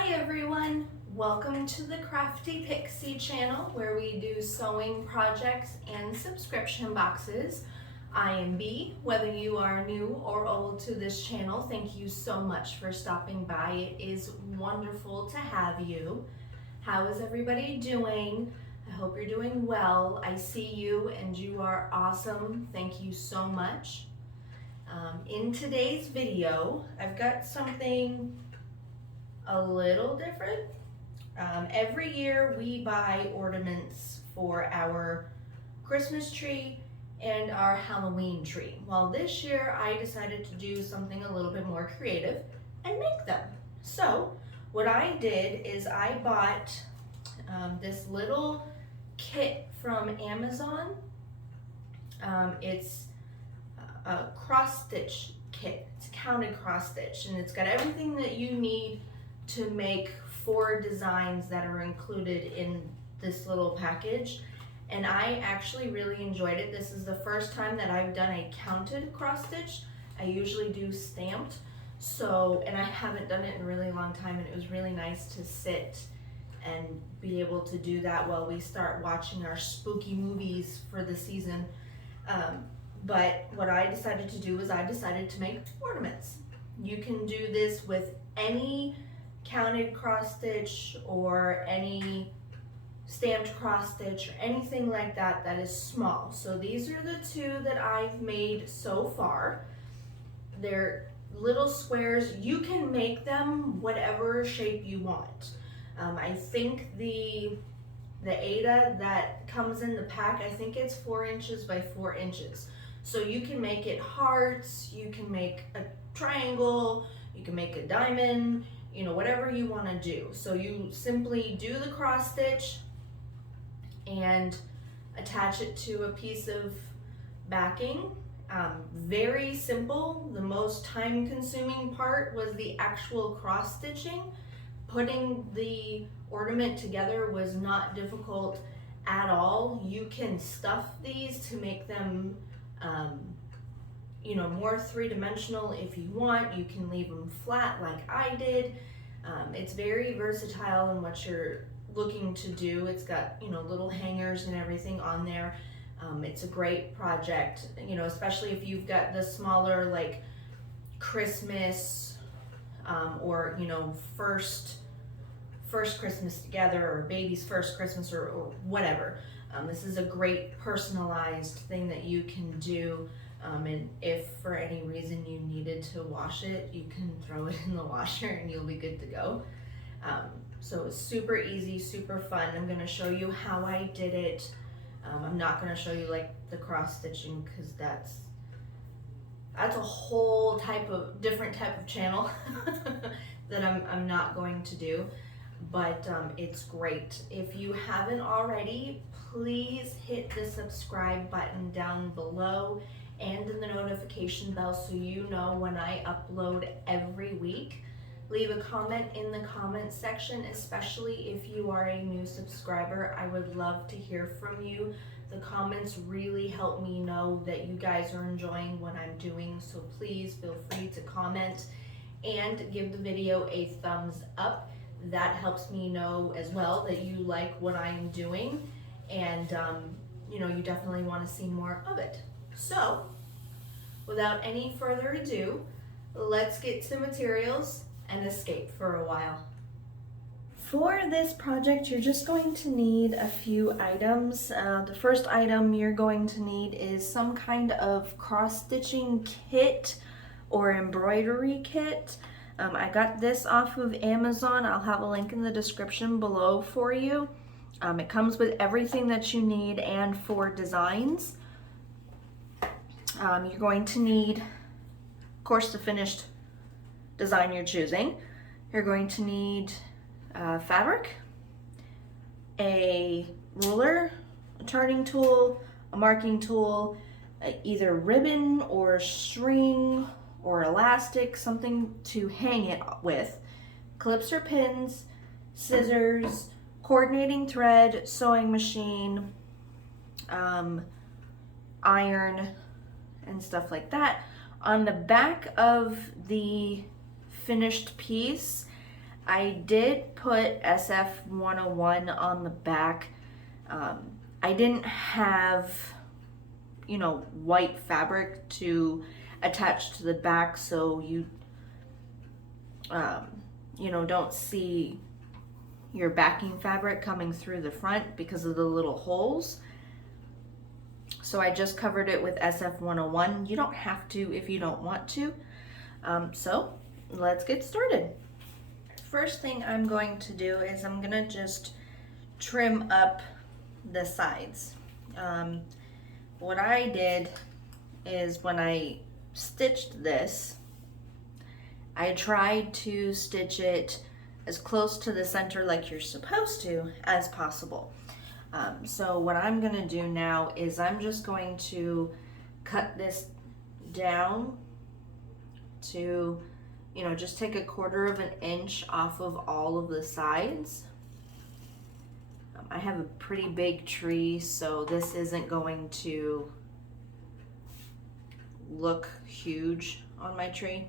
Hi everyone! Welcome to the Crafty Pixie channel where we do sewing projects and subscription boxes. I am Bee. Whether you are new or old to this channel, thank you so much for stopping by. It is wonderful to have you. How is everybody doing? I hope you're doing well. I see you and you are awesome. Thank you so much. In today's video, I've got something a little different. Every year we buy ornaments for our Christmas tree and our Halloween tree. Well, this year I decided to do something a little bit more creative and make them. So what I did is I bought this little kit from Amazon. It's a cross stitch kit. It's a counted cross stitch, and it's got everything that you need to make 4 designs that are included in this little package. And I actually really enjoyed it. This is the first time that I've done a counted cross stitch. I usually do stamped, and I haven't done it in a really long time, and it was really nice to sit and be able to do that while we start watching our spooky movies for the season. But what I decided to do is I decided to make ornaments. You can do this with any counted cross stitch or any stamped cross stitch or anything like that that is small. So these are the 2 that I've made so far. They're little squares. You can make them whatever shape you want. I think the Ada that comes in the pack, I think it's 4 inches by 4 inches. So you can make it hearts, you can make a triangle, you can make a diamond, you know, whatever you want to do. So you simply do the cross stitch and attach it to a piece of backing. Very simple. The most time consuming part was the actual cross stitching. Putting the ornament together was not difficult at all. You can stuff these to make them you know, more 3-dimensional if you want. You can leave them flat like I did. It's very versatile in what you're looking to do. It's got, you know, little hangers and everything on there. It's a great project, you know, especially if you've got the smaller, like Christmas or, you know, first Christmas together, or baby's first Christmas, or whatever. This is a great personalized thing that you can do. And if for any reason you needed to wash it, you can throw it in the washer and you'll be good to go. So it's super easy, super fun. I'm going to show you how I did it. I'm not going to show you like the cross stitching, because that's a whole different type of channel that I'm not going to do. But it's great. If you haven't already, please hit the subscribe button down below and in the notification bell so you know when I upload every week. Leave a comment in the comment section, especially if you are a new subscriber. I would love to hear from you. The comments really help me know that you guys are enjoying what I'm doing, so please feel free to comment and give the video a thumbs up. That helps me know as well that you like what I am doing, and you know, you definitely want to see more of it. So without any further ado, let's get to materials and escape for a while. For this project, you're just going to need a few items. The first item you're going to need is some kind of cross-stitching kit or embroidery kit. I got this off of Amazon. I'll have a link in the description below for you. It comes with everything that you need and 4 designs. You're going to need, of course, the finished design you're choosing. You're going to need fabric, a ruler, a turning tool, a marking tool, either ribbon or string or elastic, something to hang it with, clips or pins, scissors, coordinating thread, sewing machine, iron, and stuff like that. On the back of the finished piece, I did put SF 101 on the back. I didn't have, white fabric to attach to the back, so you don't see your backing fabric coming through the front because of the little holes. So I just covered it with SF 101. You don't have to if you don't want to. So let's get started. First thing I'm going to do is I'm gonna just trim up the sides. What I did is when I stitched this, I tried to stitch it as close to the center like you're supposed to as possible. So what I'm gonna do now is I'm just going to cut this down to, just take 1/4 inch off of all of the sides. I have a pretty big tree, so this isn't going to look huge on my tree.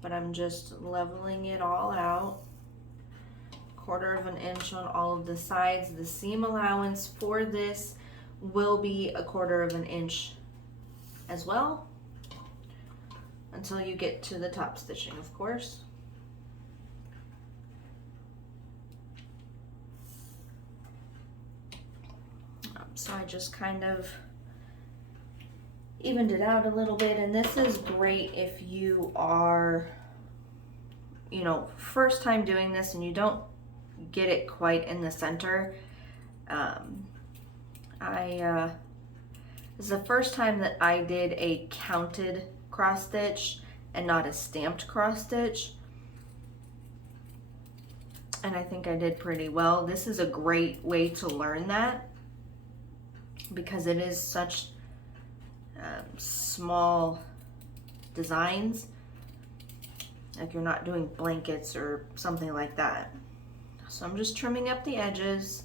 But I'm just leveling it all out. 1/4 inch on all of the sides. The seam allowance for this will be 1/4 inch as well, until you get to the top stitching, of course. So I just kind of evened it out a little bit, and this is great if you are, first time doing this and you don't get it quite in the center. This is the first time that I did a counted cross stitch and not a stamped cross stitch, and I think I did pretty well. This is a great way to learn that because it is such small designs, like you're not doing blankets or something like that. So I'm just trimming up the edges.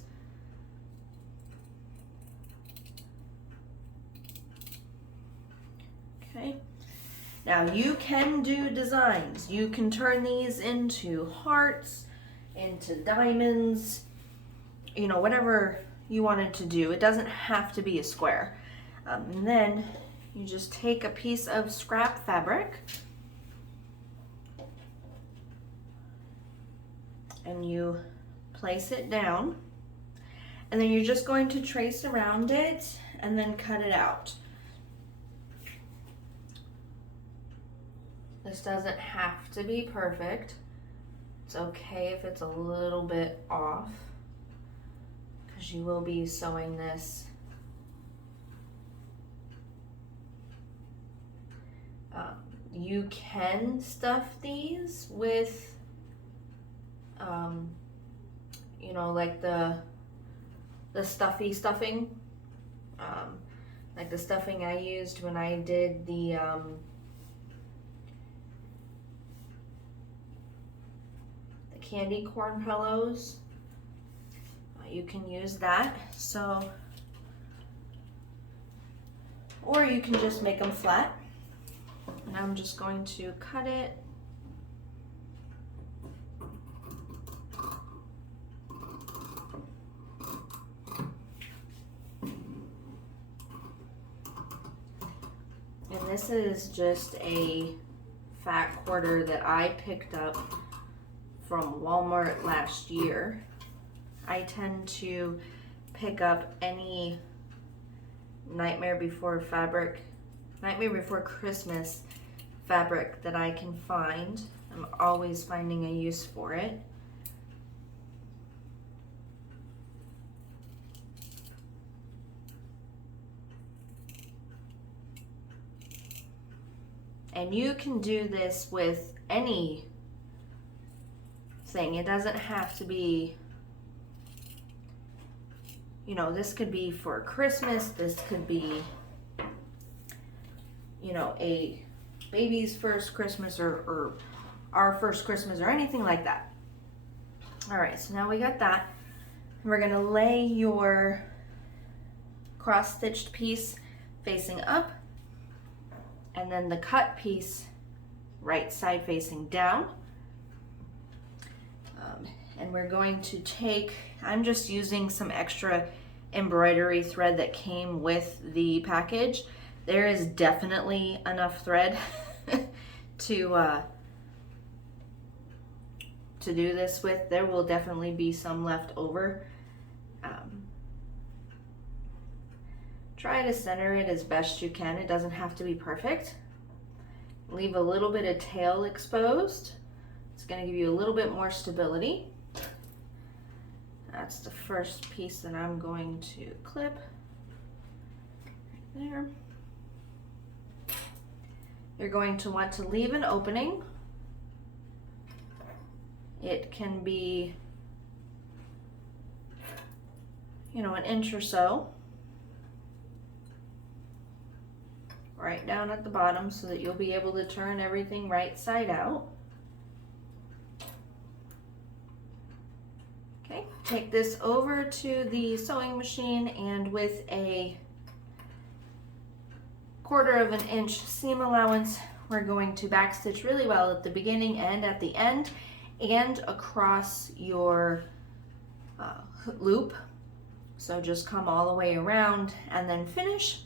Okay, now you can do designs. You can turn these into hearts, into diamonds, whatever you wanted to do. It doesn't have to be a square. And then you just take a piece of scrap fabric and you place it down, and then you're just going to trace around it and then cut it out. This doesn't have to be perfect. It's okay if it's a little bit off, because you will be sewing this. You can stuff these with, like the stuffing, like the stuffing I used when I did the candy corn pillows. You can use that. So, or you can just make them flat. And I'm just going to cut it. And this is just a fat quarter that I picked up from Walmart last year. I tend to pick up any Nightmare Before Christmas fabric that I can find. I'm always finding a use for it. And you can do this with any thing. It doesn't have to be, this could be for Christmas, this could be, a baby's first Christmas or our first Christmas or anything like that. All right, so now we got that. We're gonna lay your cross-stitched piece facing up, and then the cut piece right side facing down. And we're going to take, I'm just using some extra embroidery thread that came with the package. There is definitely enough thread to do this with. There will definitely be some left over. Try to center it as best you can. It doesn't have to be perfect. Leave a little bit of tail exposed. It's going to give you a little bit more stability. That's the first piece that I'm going to clip right there. You're going to want to leave an opening. It can be, you know, an inch or so, right down at the bottom, so that you'll be able to turn everything right side out. Okay, take this over to the sewing machine, and with a 1/4 of an inch seam allowance, we're going to backstitch really well at the beginning and at the end, and across your loop. So just come all the way around and then finish,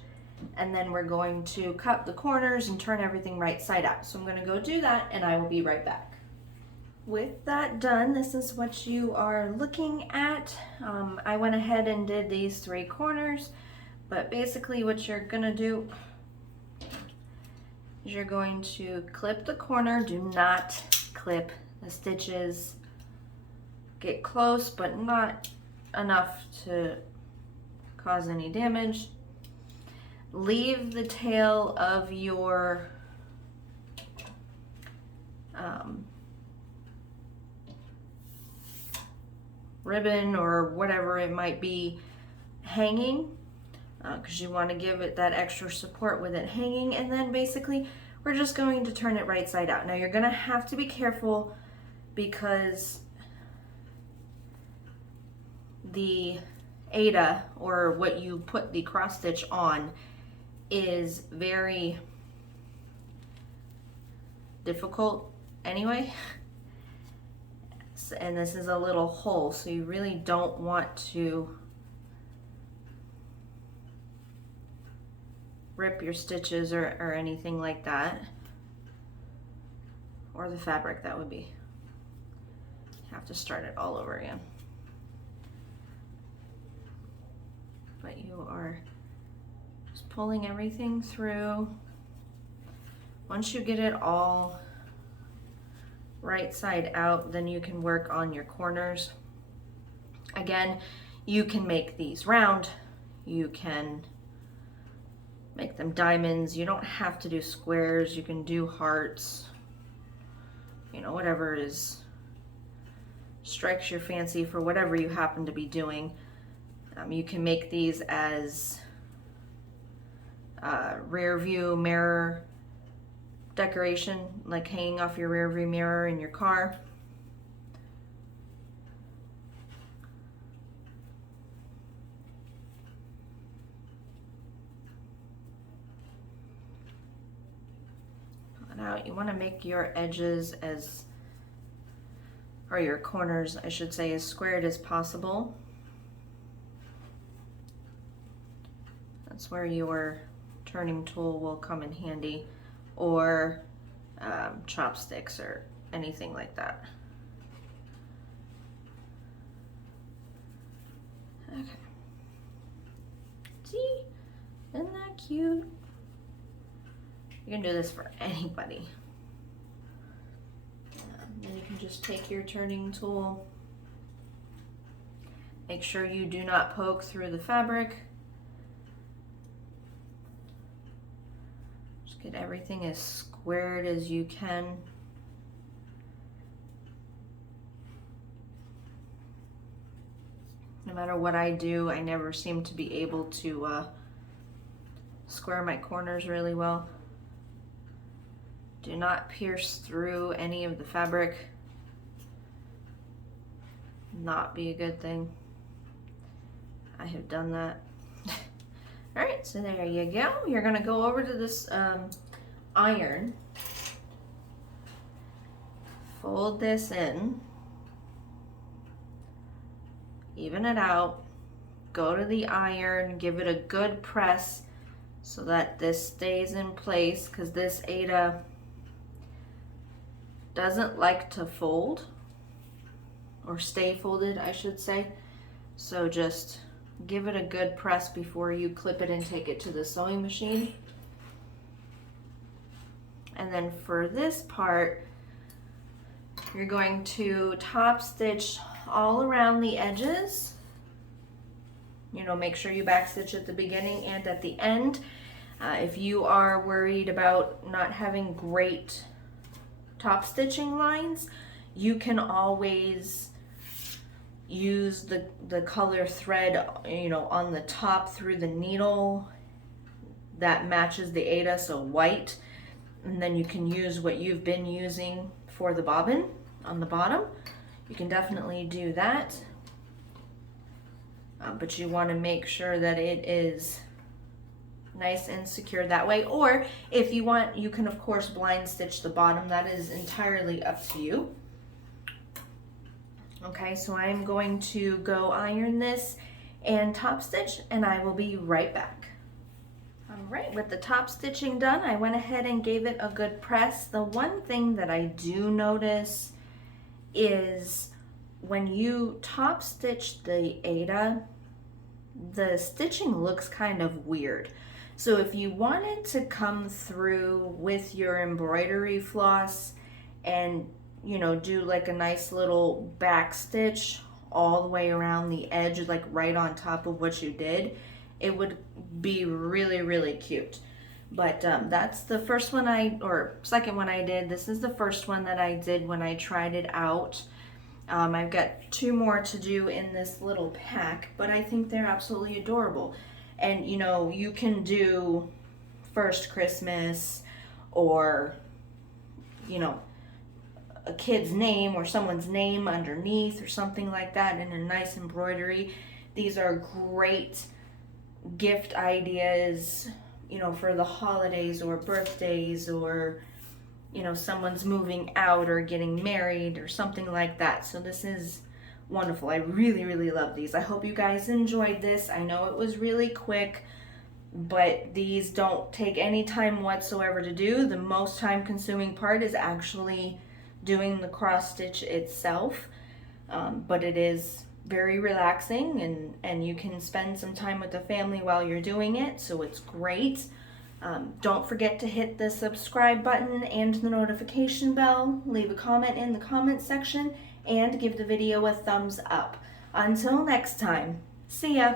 and then we're going to cut the corners and turn everything right side out. So I'm going to go do that, and I will be right back. With that done, this is what you are looking at. I went ahead and did these 3 corners, but basically what you're going to do is you're going to clip the corner. Do not clip the stitches. Get close, but not enough to cause any damage. Leave the tail of your ribbon or whatever it might be hanging, because you want to give it that extra support with it hanging. And then basically we're just going to turn it right side out. Now you're going to have to be careful, because the Ada, or what you put the cross stitch on, is very difficult anyway. And this is a little hole, so you really don't want to rip your stitches or anything like that, or the fabric. That would be, have to start it all over again. But you are just pulling everything through. Once you get it all right side out, then you can work on your corners. Again, you can make these round, you can make them diamonds. You don't have to do squares. You can do hearts, you know, whatever strikes your fancy for whatever you happen to be doing. You can make these as rear view mirror decoration, like hanging off your rear view mirror in your car. Pull it out. You want to make your edges or your corners, I should say, as squared as possible. That's where your turning tool will come in handy, or chopsticks or anything like that. Okay. See? Isn't that cute? You can do this for anybody. Then you can just take your turning tool. Make sure you do not poke through the fabric. Just get everything as squared as you can. No matter what I do, I never seem to be able to square my corners really well. Do not pierce through any of the fabric. Not be a good thing. I have done that. All right, so there you go. You're gonna go over to this iron, fold this in, even it out, go to the iron, give it a good press so that this stays in place, because this Aida doesn't like to fold, or stay folded, I should say. So just give it a good press before you clip it and take it to the sewing machine. And then for this part, you're going to top stitch all around the edges. You know, make sure you back stitch at the beginning and at the end. If you are worried about not having great top stitching lines, you can always use the color thread, you know, on the top through the needle that matches the Aida, so white, and then you can use what you've been using for the bobbin on the bottom. You can definitely do that, but you want to make sure that it is nice and secure that way. Or if you want, you can of course blind stitch the bottom. That is entirely up to you. Okay, so I'm going to go iron this and top stitch, and I will be right back. All right, with the top stitching done, I went ahead and gave it a good press. The one thing that I do notice is when you top stitch the Aida, the stitching looks kind of weird. So if you wanted to come through with your embroidery floss and, you know, do like a nice little back stitch all the way around the edge, like right on top of what you did, it would be really, really cute. But that's the first one or second one I did. This is the first one that I did when I tried it out. I've got 2 more to do in this little pack, but I think they're absolutely adorable. And you know, you can do First Christmas, or, you know, a kid's name or someone's name underneath or something like that in a nice embroidery. These are great gift ideas, you know, for the holidays or birthdays, or, you know, someone's moving out or getting married or something like that. So this is wonderful. I really, really love these. I hope you guys enjoyed this. I know it was really quick, but these don't take any time whatsoever to do. The most time consuming part is actually doing the cross stitch itself, but it is very relaxing, and you can spend some time with the family while you're doing it, so it's great. Don't forget to hit the subscribe button and the notification bell. Leave a comment in the comment section and give the video a thumbs up. Until next time, see ya!